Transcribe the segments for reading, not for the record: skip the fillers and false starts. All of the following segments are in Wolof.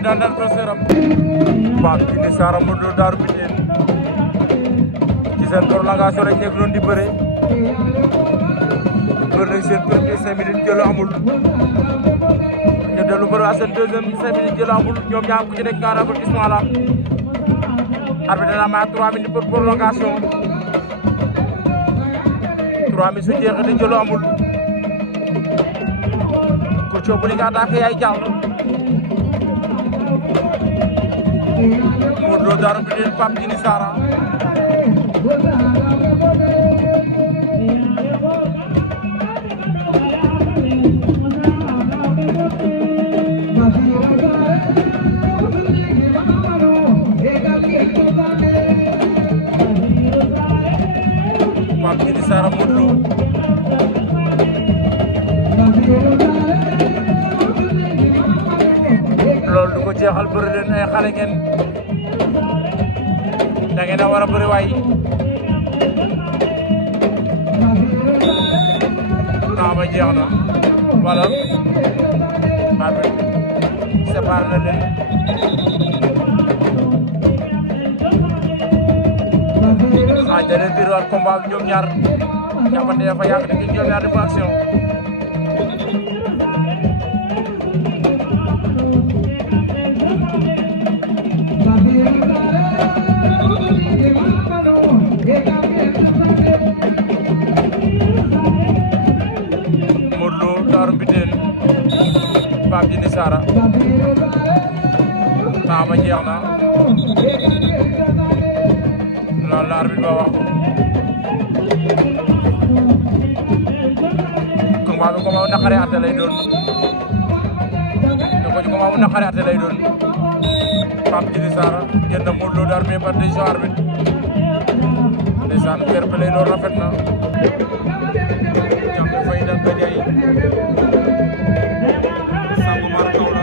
Moy daan daan adversaire am Pape Djiné Sarr Modou Lo Darou Bitène ci seen prolongation rek nekk doon di bëre nañ seen premier 5 minutes jël amul ñu dellu bëre waa seen deuxième 5 minutes jël amul ñoom ñaar ku ci nekk nga avertissement la arbitre dana may 3 minutes pour prolongation 3 minutes su jeexee di jël amul Kouthiou bu ni nga attaqué yaay jàll Modou Lo Darou Bitène Pape Djiné Sarr Pape Djiné Sarr Modou Lo loolu du ko jeexal bëri leen ay xale ngeen da ngeen a war a bëri waay temps ba jeex na wala arbitre séparé na leen da leen biir waat combat bi ñoom ñaar jàppante dafa yàgg te ñoom ñaar def action Modou Lo Darou Bitène Pape Djiné Sarr temps ba jeex na loolu la arbitre ba wax combat bi combat bu naqaree atte lay doon combat bu naqaree atte lay doon Pape Djiné Sarr génn na Modou Lo Darou Bitène par décision arbitre ndeysaan fair play loolu rafet na jàmm fay dal ka jaay sangu mar kaw la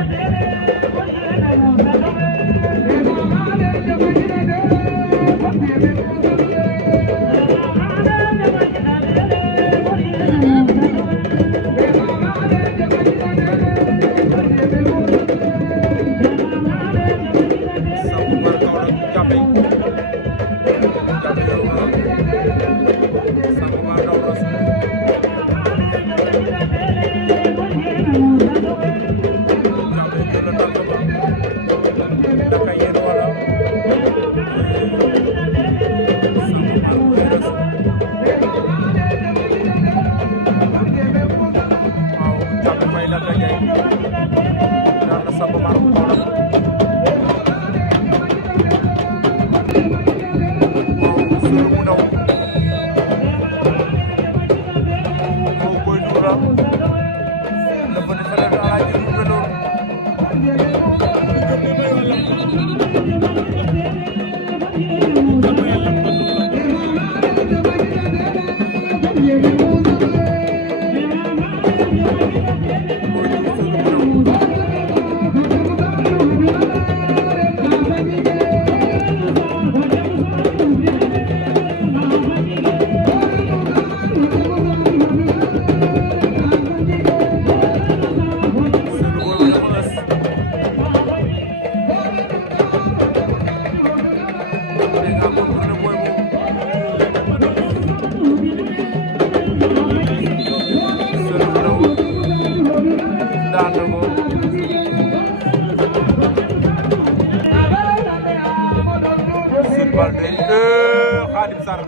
Khadim Sarr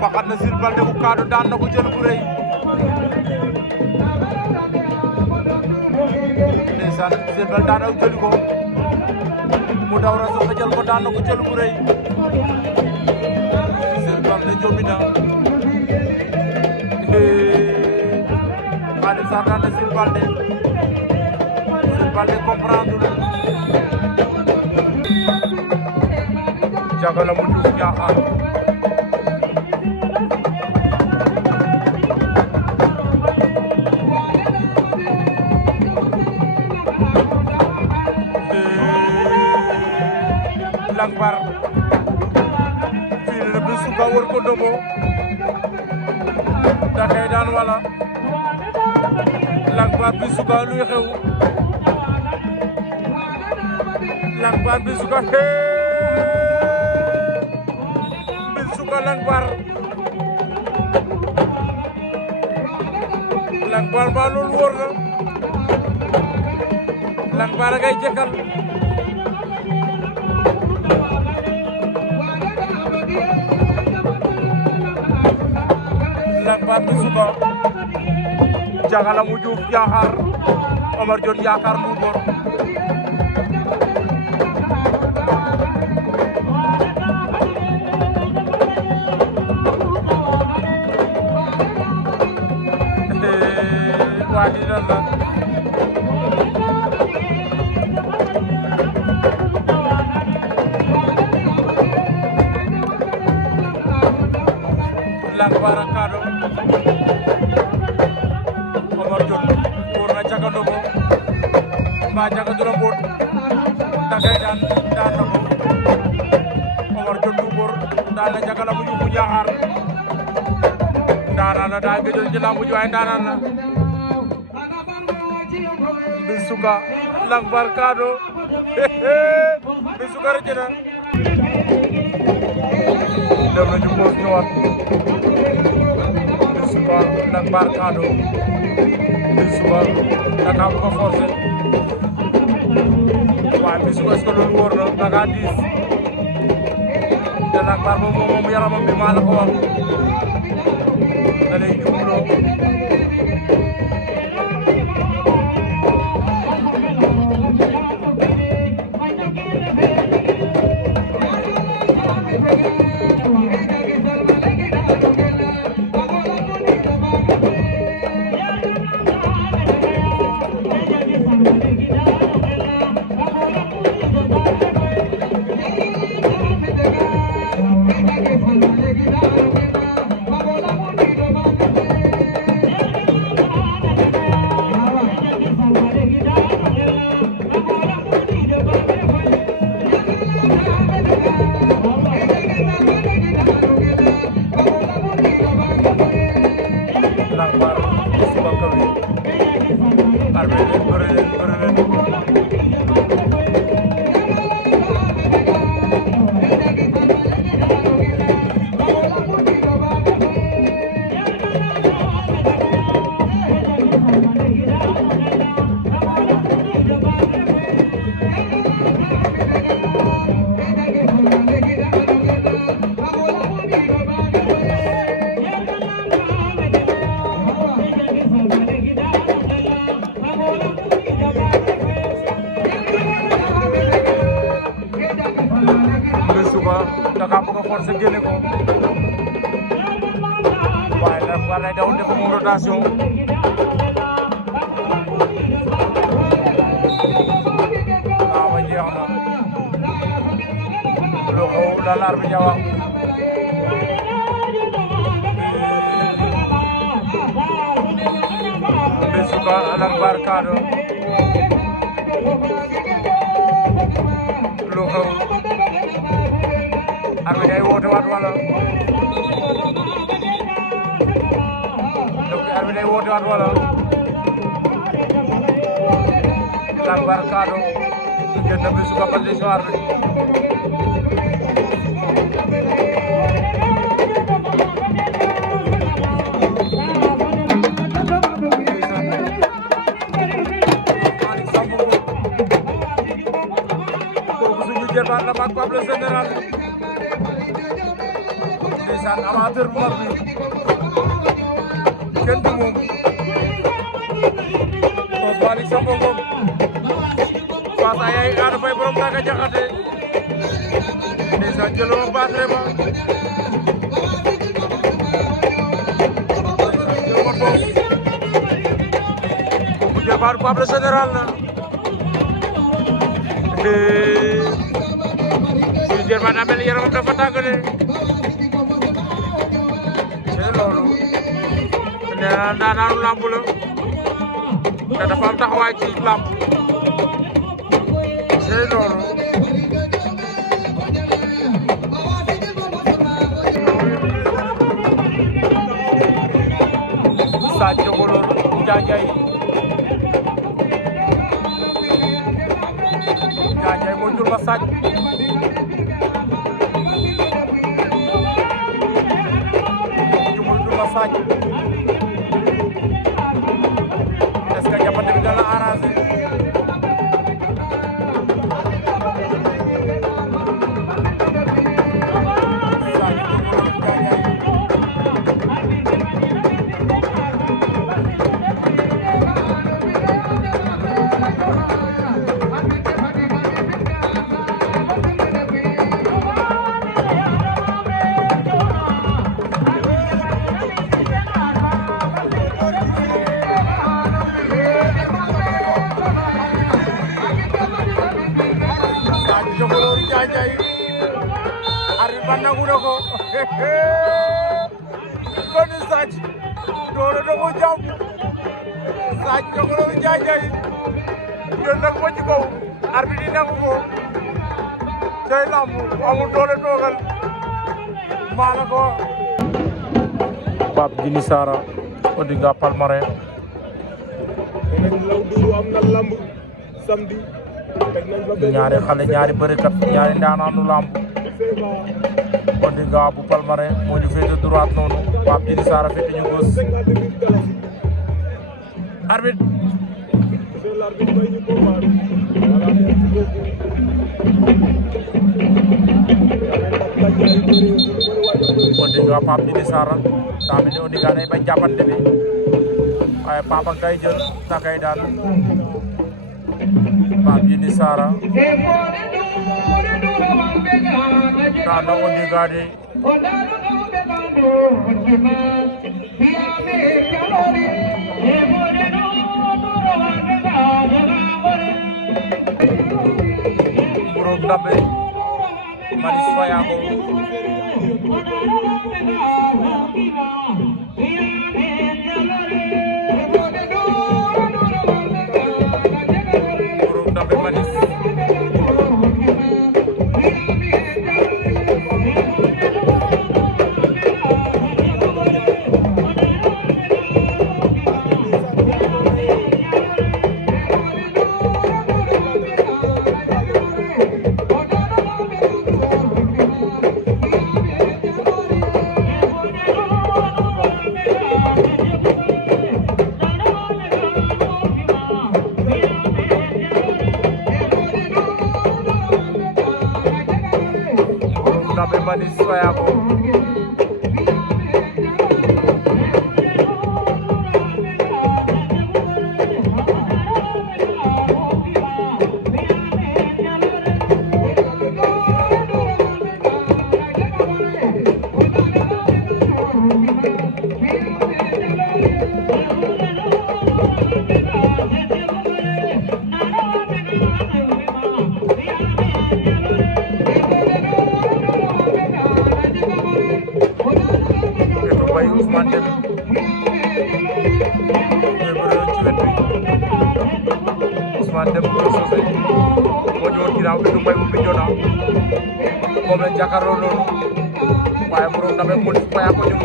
faxat na Jules Baldé bu kaadu daan na ko jël bu rëy ndeysaan Jules Baldé daan na ko jël ko mu daw raso ko jël ko daan na ko jël bu rëy Jules Baldé jombi na Khadim Sarr daan na Jules Baldé comprendre jagala mu duf ñaaxaan Langbar fii ne bi suka wër ko dobo da kay daan wala Langbar bi suka luy xew Langbar Mbisuka Mbisuka Langbar ba loolu wóor na Langbar a ngay jëkkal Langbar Mbisuka Jagala mu Juuf Yaakaar Omar Dione Yaakaar mu bor wadi nana Langbar kado Omar Dione kurna jaga dogo ba jaga dura bot dagay dan nako Omar Dione dubor dana jaga la buju bu Yaakaar dana na da gëdël ci lambu ju ay dana na Mbisuka Langbar kado Mbisuka rëcc na dem nañu ko ñëwaat Mbisuka Langbar kado Mbisuka daka bu ko forcé waaye Mbisuka est-ce que loolu wóor na daka diis te Langbar moom yaramam bi maa la ko wax da lay jumloo Langbar Mbisuka kawe arbe bëre Mbisuka daka bëgg a forcer génne ko waaye Langbar lay daw def mu rotation waaw jeex na lu xew la l'arbitre ja wax Mbisuka Langbar kado lu xew arbitre ay woote waat wala arbitre ay woote waat wala Langbar kado diggante Mbisuka condition arbitre jërbaat la mag Pape le général ndeysaan amateur bu mag bi kenn du moom Tos Malick Sambo Ngom face ay Ada Faye borom Daga Jaxate ndeysaan jëloo baatre ma jëloo Tos kooku jërbaat Pape le général na jërbaat daa mel ni yaramam dafa tàng de c'est loolu nee naa daanaanu lamb la te dafa am taxawaay ci lamb c'est loolu Sadio Golor Ndiaye moo jur Dumba Sadj jumul Dumba Sadj est-ce que jàppante bi dana arrangé nangu na ko kon Sadj doole na ko jàmm Sadj Jokolo Njaay yoon nag ko ci kaw arbitre yi nangu ko tey lamb amul doole toogal maa la ko Pape Djily Sara Odinga Palmarin law duru am na lamb samedi ñaari xale ñaari bërekat ñaari ndaanaanu lamb Odinga bu Palmarin moo ñu féete droite noonu Pape Djily Sara féete ñu gauche arbitre Odinga Pape Djily Sara daa mel ni Odinga day bañ jàppante bi waaye Pape kay jël ta kay daan Pape Djily Sara daan na Odinga de Mburoog Ndambe Manis Fayango Mburoog Ndambe Manis Ndambe Manis Fayango Ousmane Deme ci wet bi Ousmane Deme Gora Sosé moo ñëwoon ginnaaw Etou Mbaye bu Bignona moom lañ jàkkaarloo noonu waaye Mburoog Ndambe Manis Fayango ñëw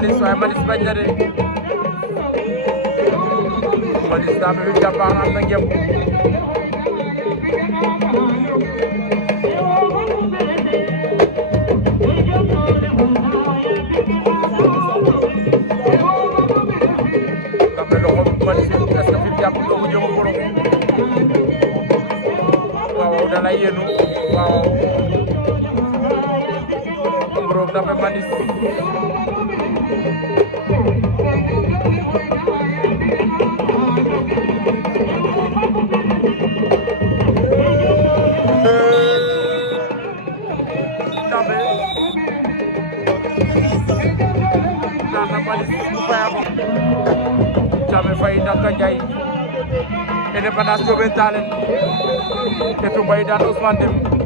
Manis waaye Manis bañ na de Manis daa mel ni jàmbaar am na ngëm daa mel loxo Manis est-ce que fi mu jàpp doomu jëm a borom waaw da lay yéenu waaw Mburoog Ndambe Manis Jammeh Faye Ndaka Ndiaye Indépendance Diobène Tallene Etou Mbaye daan Ousmane Deme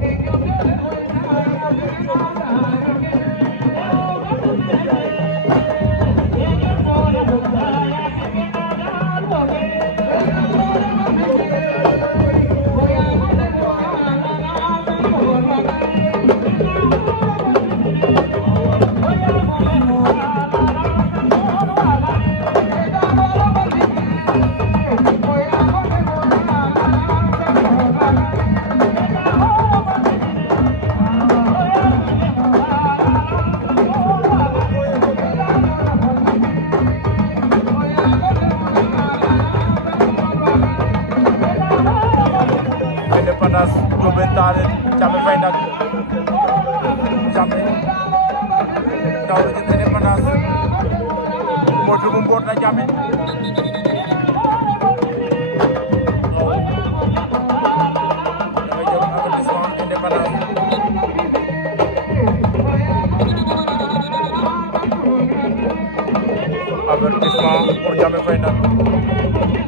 Daouda Diouf Indépendance Modou mu mboot na Jammeh dafay jël avertissement Indépendance avertissement pour Jammeh Faye nag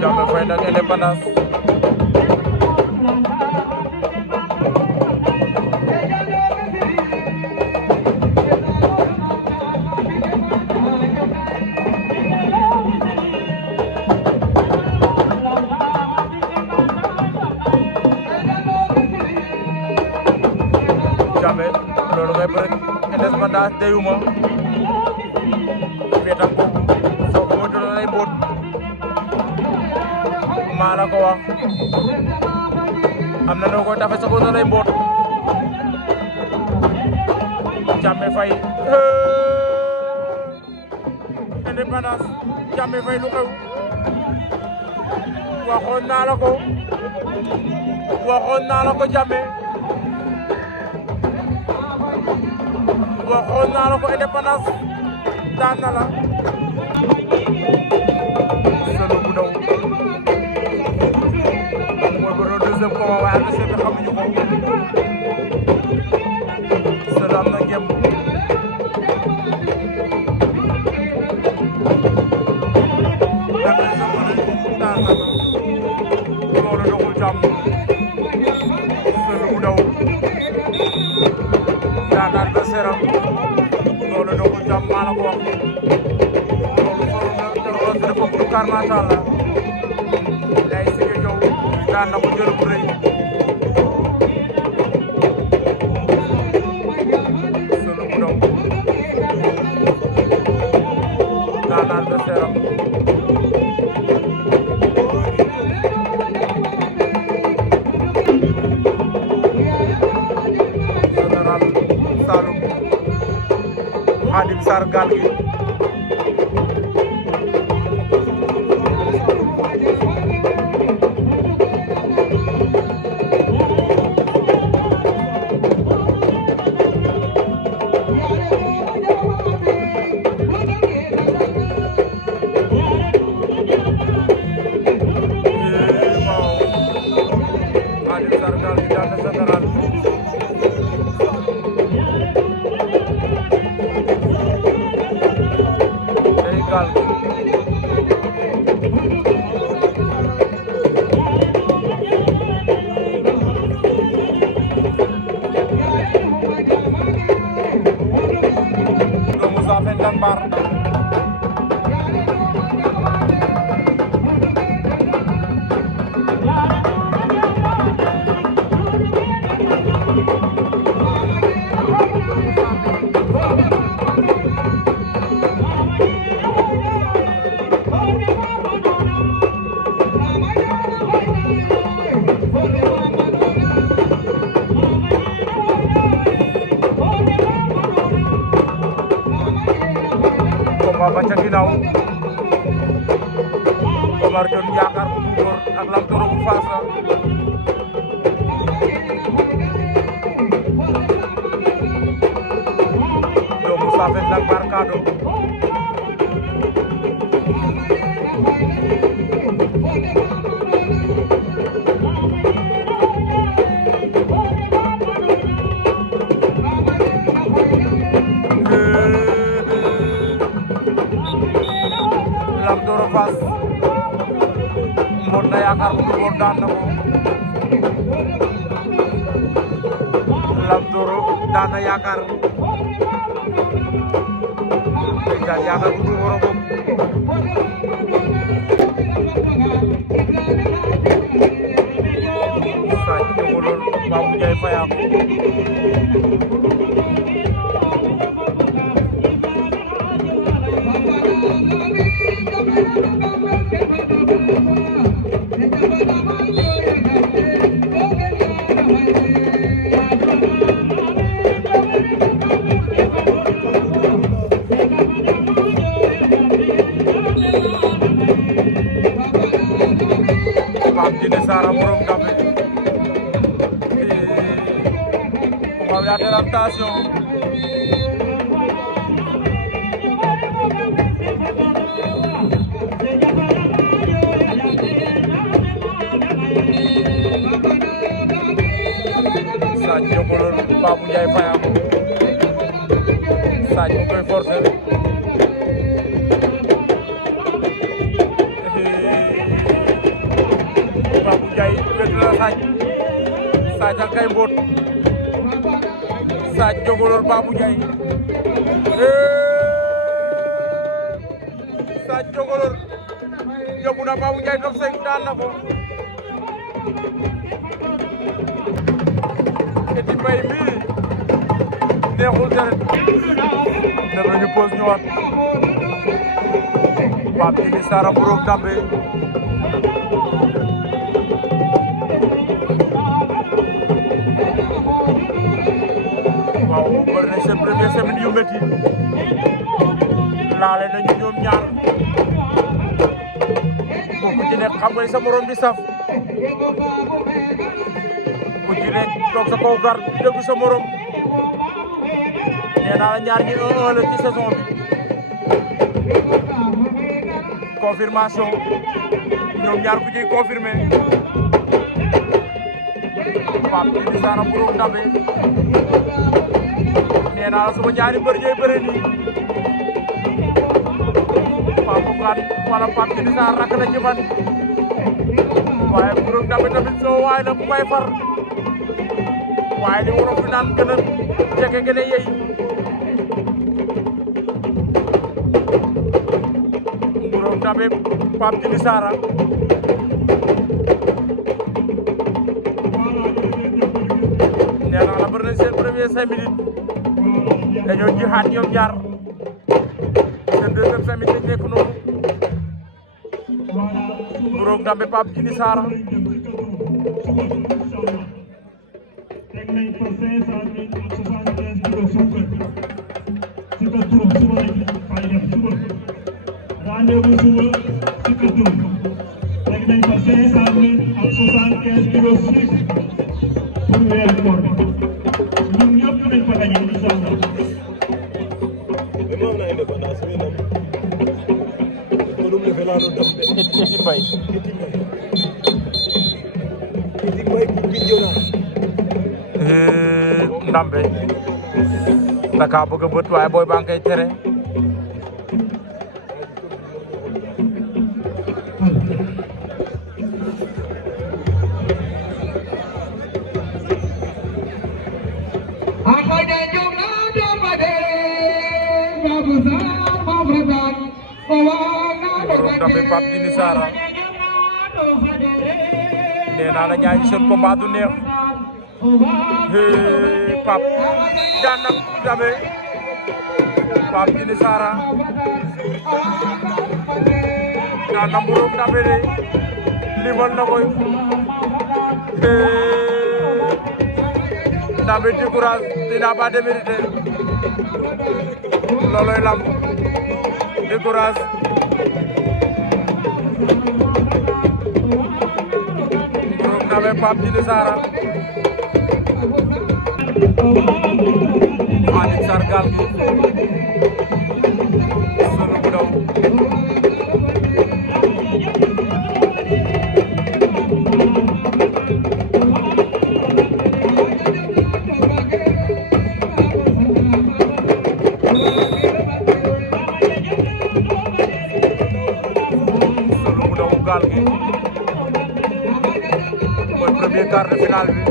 Jammeh Faye nag Indépendance Jammeh loolu ngay bëre Indépendance deyuma feetam boobu soo ko moytu lay mboot maa la ko wax am na noo koy tafe sa ko lay mboot Jammeh Faye Indépendance Jammeh Faye lu xew waxoon naa la ko Jammeh waxoon naa la ko Indépendance daan na la solo bu daw mooy ba doon deuxième combat waaye adversaire bi xamuñu ko solo am na ngemb dafay sa bëre daan na la loolu doxul jàmm solo bu daw daan adversaire am loolu doxul jàmm maa la ko wax kar macha Allah day sige jow daan na ko jël bu rëy solo bu daw daan na adversaire am général Saloum Khadim Sarr gaal gi ba ca ginnaaw Omar Dione Yaakaar bu Ngor ak Lam Toro bu Faasa doomu Safet nag Barkado Lam Toro Fass Mbot na Yaakaar bu Ngor daan na ko Lam Toro daan na Yaakaar ndeysaan Yaakaar bu Ngor ko Sadio Babou Ndiaye Fayako Pape Djiné Sara borom Gambe on va faire attention Sadio Jokkolor Babou Ndiaye Fayako Sadio koy forcer Babou Ndiaye wet na Sadio kay mboot Sadio Jokkolor Babou Ndiaye Sadio Jokkolor yóbbu na Babou Ndiaye top 5 daan na ko Eti Mbaye mi neexul deret def nañu pause ñëwaat Pape Djiné Sara borom Gambe waaw bëri na seen première semaine yu métti laale nañu ñoom ñaar ku ci nekk xam nga ni sa morom di saf ku ci nekk toog sa kaw gar déglu sa morom nee naa la ñaar ñi 1-1 la ci saison bi confirmation ñoom ñaar ku ciy confirmé Pape Djiné Sara borom Gambe nee naa la sama ñaari mbër ñooy bëre nii Pape Ngane wala Pape Djiné Sara rakk la ci man waaye borom Gambe tamit soo waay la bu may far waaye li wolof fi naan gën a jege gën a yey borom Gambe Pape Djiné Sara nee naa la bëri na seen premier 5 minutes dañoo jihaat ñoom ñaar seen deuxième 5 minutes dañ nekk noonu borom Gambe Pape Djiné Sara rendez-vous suba ci Katoum teg nañ fa 500 000 ak 75 kilos sucre pour weeru koor ñun ñëpp nañ fa daje incha allah. Memang na independence mi nam kolum le velano dambe Eti Mbaye Eti Mbaye ku bijona Ndambe da ka bëgg a bët waaye booy baa ngay tere borom Gambe Pape Djiné Sara nee naa la ñaari seen combat du neex Pape daan na Gambe Pape Djiné Sara daan na borom Gambe de limal na koy Gambe décourage dina ba démérité looloy lamb décourage borom Gambe Pape Djiné Sara Malick Sargal gi sunu bu daw gaal gi mooy premier quart de finale bi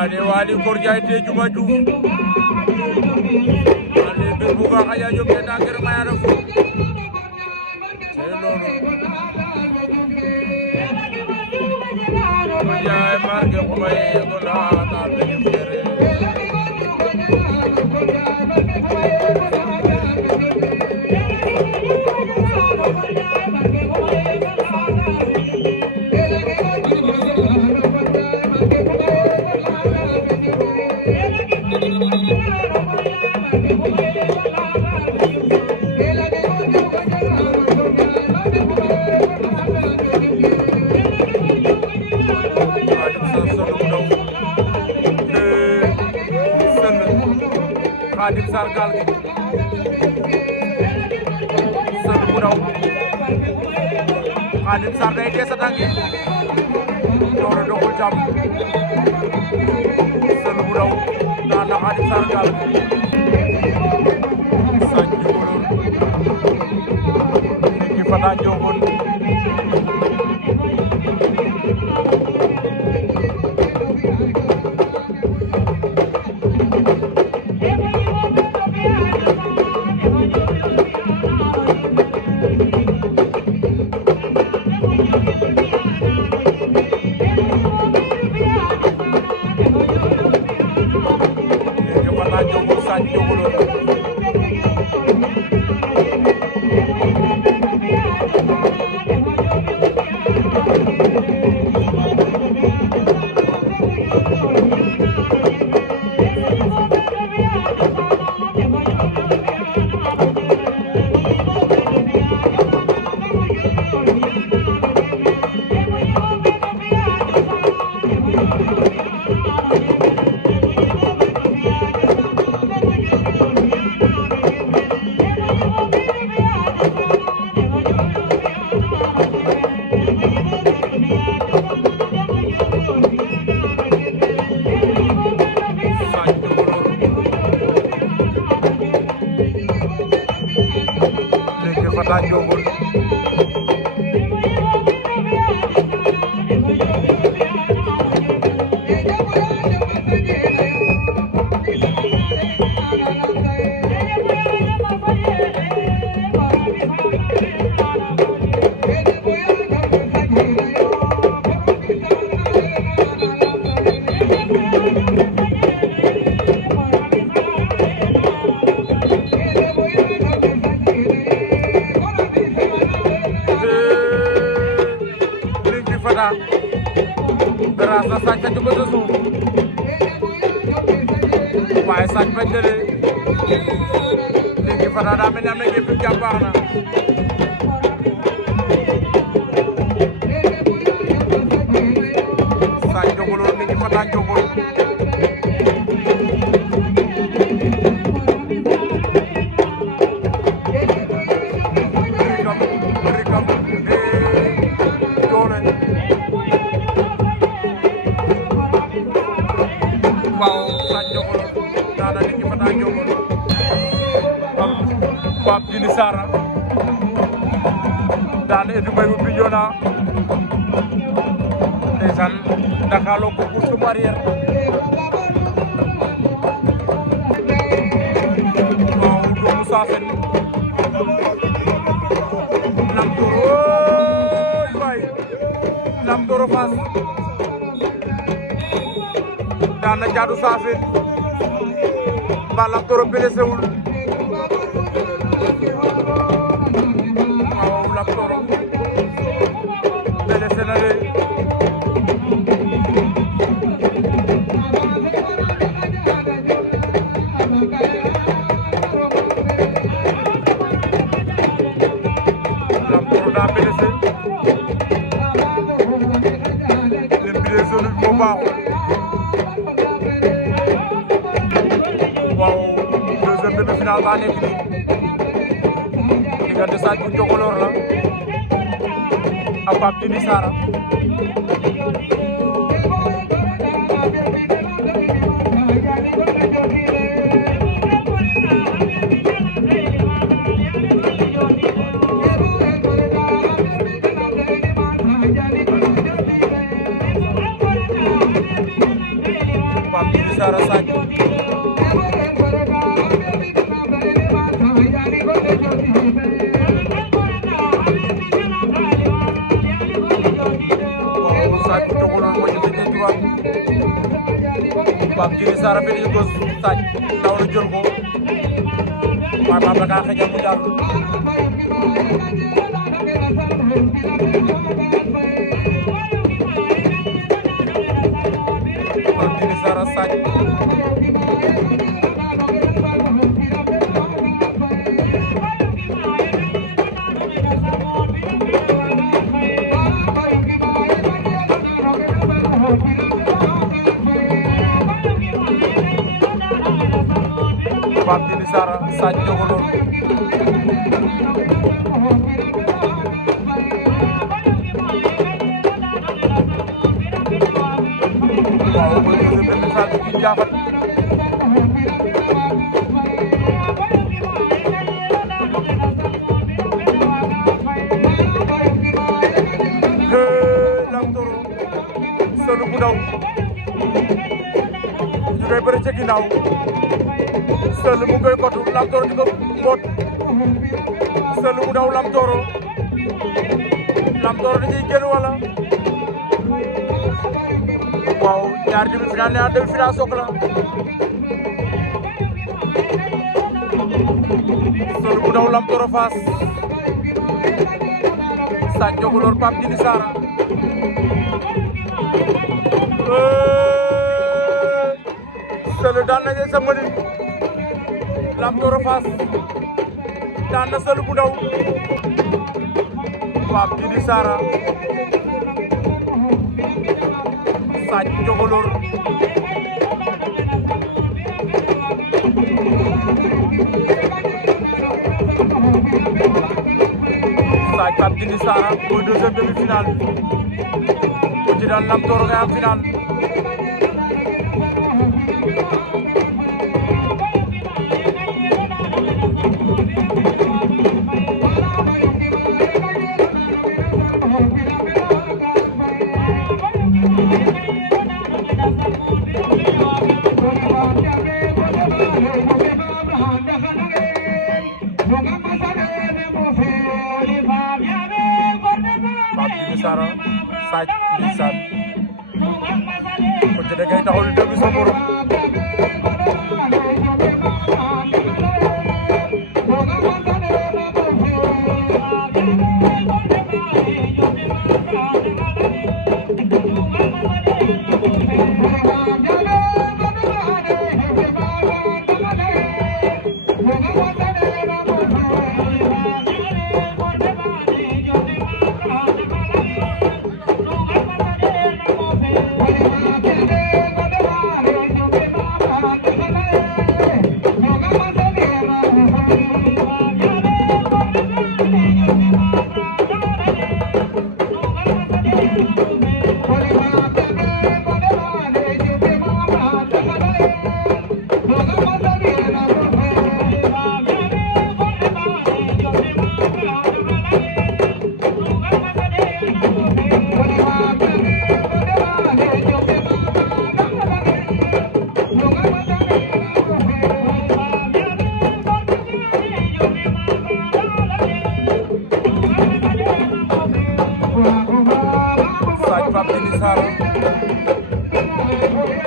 ale wali korjaay te juma Diouf ale be buga xaya jom te na ger maya na fu c'est loolu jaay marke ko may ko na ta be fere Khadim Sargal gi sëñ bu ndaw Khadim Sar day dee sa tànki doole doxul jàmm sëñ bu ndaw daan na Khadim Sargal sañ jugulul nit ki fata jogoon Fata Ndiogol grâce na sañ ca ko sa suuf waaye sañ bañ jële léegi Fata daa mel ni am na ngeen fi jàppaax na sañ jogoloon léegi Fata jogol rikam doole waaw sañ jogol daana léegi Fata jogol Pape Djily Sara daan Edu Mbaye bi Bignona ndeysaan Dakar ko course barrière waaw doomu Safeen Lam Toro waay Lam Toro Fass daan na Jaadu Safeen ba Lam Toro blessé wul waaw Lam Toro blessé na de Lam Toro daa blessé leen blessé lu moo baaxul waaw deuxième demi-finale ba nekk nii diggante Sadio Njogoloor la ak Pape Djily Sara Sara Sadio Sadio Jokalante moo ñu tëjee droite Pape Djiné Sara féete ci gauche Sadio daw na jël ko waaye Pape da kaa xëjal mu jàll Pape Djiné Sara Sadio Pape Djiné Sara Sadio Jokalante waaw mooy deuxième demi-finale bi ñu jaaxal Lam Toro solu bu ndaw ñu koy bëri ca ginnaaw Seul mu koy kotu Lam Toro di ko boot Seul mu daw Lam Toro dañuy génn wala waaw ñaar demi-finale ñaar demi-finale soog la Seul mu daw Lam Toro Fass Sadio Jokalante Pape Djiné Sara Seul daan nañu sa mënin Lam Toro Fass daan na Seul bu ndaw Pape Djiné Sara Sadio Jokalante Sadio Pape Djiné Sara mooy deuxième demi-finale ku ci daan Lam Toro ngay am finale Pape Djiné Sara Sadio ndeysaan ko ci da ngay taxaw di déglu sa morom Sadio Pape Djiné Sara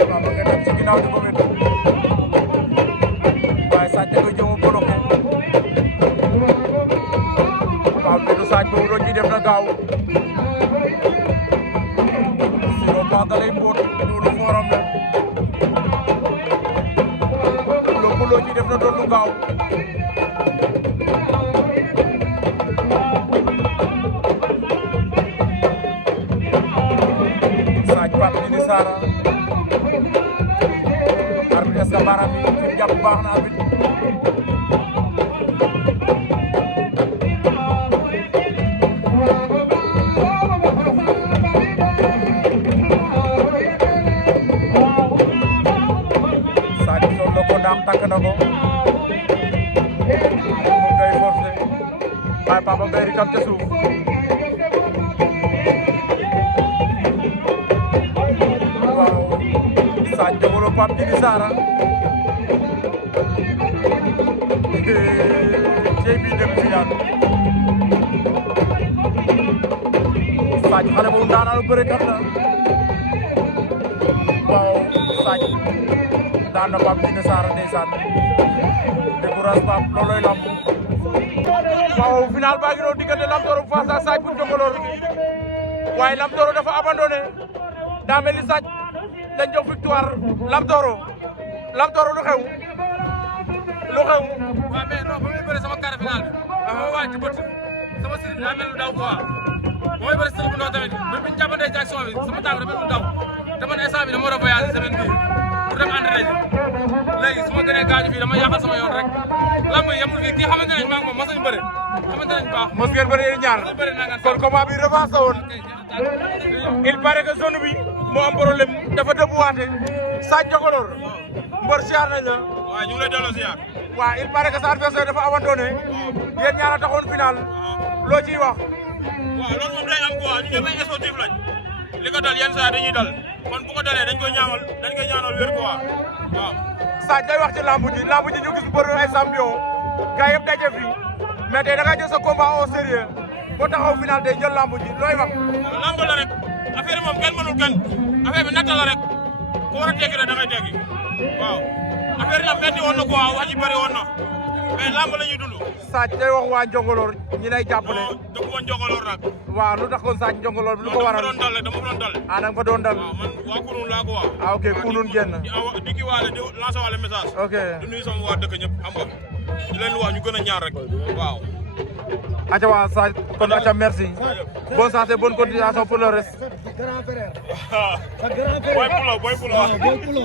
waaw ba nga dem ci ginnaaw di ko wét waaye Sadio da koy jëm a bloqué waaw wetu Sadio boobu doon ñuy def na gaaw sinon pas da lay mboot loolu fooram la loolu loo ciy def na doon lu gaaw Sadio Pape Djiné Sara arbitre est-ce que baaraam yi fi jàpp baax na arbitre Sadio sol na ko ndax takk na ko moom ngay forcé waaye Papa ngay rikam ca suuf Sadio Jokalante Pape Djibi Sarr cey bi demi-finale Sadj xale boobu ndaanaanu bërekat la waaw Sadj daan na Pape Djibi Sarr ndeysaan décourage Pape looloy lamb waaw final baa ngi doon diggante Lam Toro bu Fass ak Sadj bu Njongolor waaye Lam Toro dafa abandonné daa mel ni Sadj lañ jox victoire Lam Toro lu xew waaw mais non ba muy bëre sama quart final bi ma waaj ci bët sama sëriñ daa mel ni daw quoi ba muy bëre sëriñ bu ndaw tamit bi ñu jàppantee ci action bi sama tànk dafa mu daw te man instant bi dama war a voyager semaine bii pour dem entraîner léegi su ma gënee gaañu fii dama yàqal sama yoon rek lamb yi yemul fii kii xamante nañ maa ngi moom mos nañu bëre xamante nañ baax mos ngeen bëre yéen ñaar kon combat bi revanche la woon il paraît que zone bi moo am problème dafa dëbbuwaate Sadj Njongolor mbër siyaar nañ la waaw ñu ngi lay delloo siyaar waaw il paraît que sa adversaire dafa abandonné yéen ñaar a taxoon final loo ciy wax waaw loolu moom day am quoi ñu ñëpp ay sportif lañ li ko dal yenn saa dañuy dal kon bu ko dalee dañ koy ñaanal wér quoi waaw Sadj day wax ci lamb ji ñu gis mbër ay champion gars yëpp daje fi mais tey da nga jël sa combat au sérieux boo taxaw final day jël lamb ji looy wax lamb la rek affaire yi moom kenn mënul kenn affaire bi natt la rek ku war a teggi rek da ngay teggi waaw affaire yi nag metti woon na quoi wax ji bëri woon na mais lamb la ñuy dund Sadj day wax waa Njongolor ñi lay jàppale dëkk ma Njongolor nag waaw lu tax kon Sadj Njongolor bi lu ko waral dama fa doon dal da nga fa doon dal waaw man waa Kounoune laa ko wax ok Kounoune génn di ki waale di lancer waale message ok di nuyu sama waa dëkk ñëpp xam nga di leen wax ñu gën a ñaan rek waaw aca waa Sadj kon aca merci bonne santé bonne continuation pour le reste boy pulo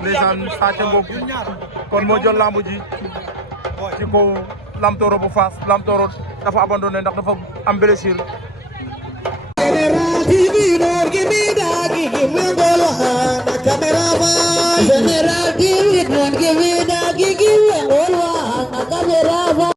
ndeysaan Sadj Mbok kon moo jël lamb ji ci kaw Lam Toro bu Fass Lam Toro dafa abandonné ndax dafa am blessure General TV don't give me that, give me all camera. General TV don't give me that, give me all camera.